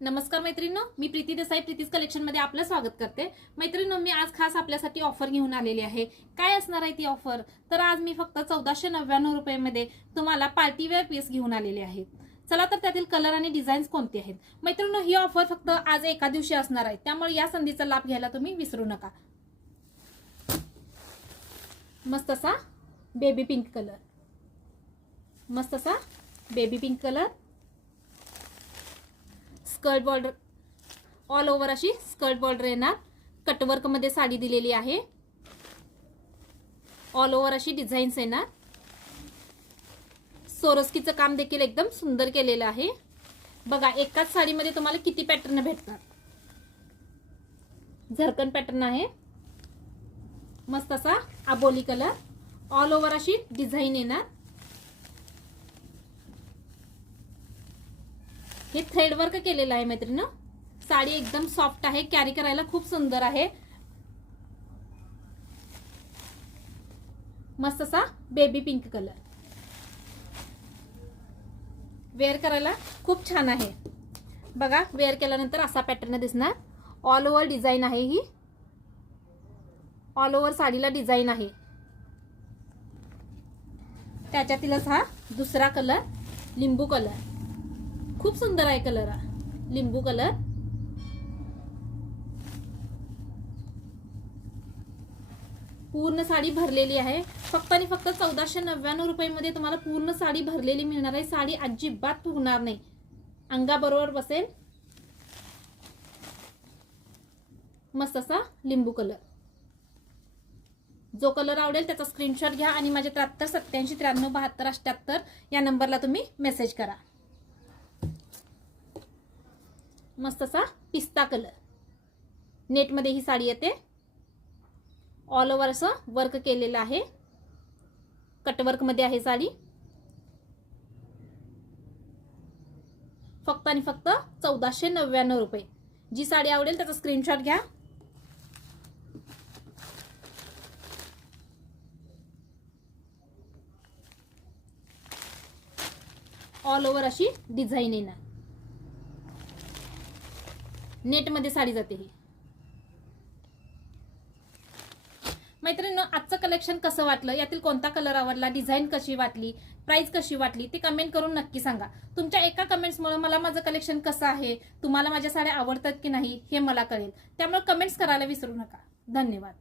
नमस्कार मैत्रिणींनो, मी प्रीती देसाई प्रीतीज कलेक्शन मध्ये आपलं स्वागत करते। मैत्रिणींनो, मी आज खास आपल्यासाठी ऑफर घेऊन आलेली आहे। काय असणार आहे ती ऑफर? तर आज मी फक्त 1499 रुपयांमध्ये तुम्हाला पार्टीवेअर पीस घेऊन आलेले आहे। चला तर त्यातील कलर आणि डिझाईन्स कोणते आहेत? मैत्रिणींनो, ही ऑफर फक्त आज एका दिवशी असणार आहे, त्यामुळे या संधीचा लाभ घ्यायला तुम्ही विसरू नका। मस्त असा बेबी पिंक कलर, मस्त असा baby pink colour, skirt border all over अशी स्कर्ट बॉर्डर येणार। कटवर्क मध्ये साडी दिलेली आहे। ऑल ओव्हर अशी डिझाईन्स येणार। सोरोस्कीचं काम देखील एकदम सुंदर केलेलं आहे। बघा, एकाच साडीमध्ये तुम्हाला किती पॅटर्न भेटतात। झरकन पॅटर्न आहे, मस्त असा आबोली कलर, ऑल ओव्हर अशी डिझाईन येणार। हे थ्रेड वर्क केलेलं आहे मैत्रिणींनो। साडी एकदम सॉफ्ट आहे, कॅरी करायला खूप सुंदर आहे। मस्त असा बेबी पिंक कलर, वेअर करायला खूप छान आहे। बघा, वेअर केल्यानंतर असा पॅटर्न दिसणार। ऑल ओव्हर डिझाईन आहे, ही ऑल ओव्हर साडीला डिझाईन आहे। त्याच्यातीलच हा दुसरा कलर लिंबू कलर, खूप सुंदर आहे कलर हा लिंबू कलर। पूर्ण साडी भरलेली आहे। फक्त आणि फक्त 1499 रुपयांमध्ये तुम्हाला पूर्ण साडी भरलेली मिळणार आहे। साडी अजिबात फुगणार नाही, अंगाबरोबर बसेल। मस्त असा लिंबू कलर। जो कलर आवडेल त्याचा स्क्रीनशॉट घ्या आणि माझे 73 87 93 72 78 या नंबरला तुम्ही मेसेज करा। मस्त असा पिस्ता कलर, नेट मध्ये ही साडी येते। ऑल ओव्हर असं वर्क केलेलं आहे, कटवर्क मध्ये आहे साडी। फक्त आणि फक्त 1499 रुपये। जी साडी आवडेल त्याचा स्क्रीनशॉट घ्या। ऑल ओव्हर अशी डिझाईन येणार, नेट मध्ये साडी जाते ही। मैत्रिणींनो, आजचं कलेक्शन कसं वाटलं, यातील कोणता कलर आवडला, डिझाईन कशी वाटली, प्राइस कशी वाटली ते कमेंट करून नक्की सांगा। तुमच्या एका कमेंट्समुळे मला माझं कलेक्शन कसं आहे, तुम्हाला माझ्या साड्या आवडतात की नाही हे मला कळेल। त्यामुळे कमेंट्स करायला विसरू नका। धन्यवाद।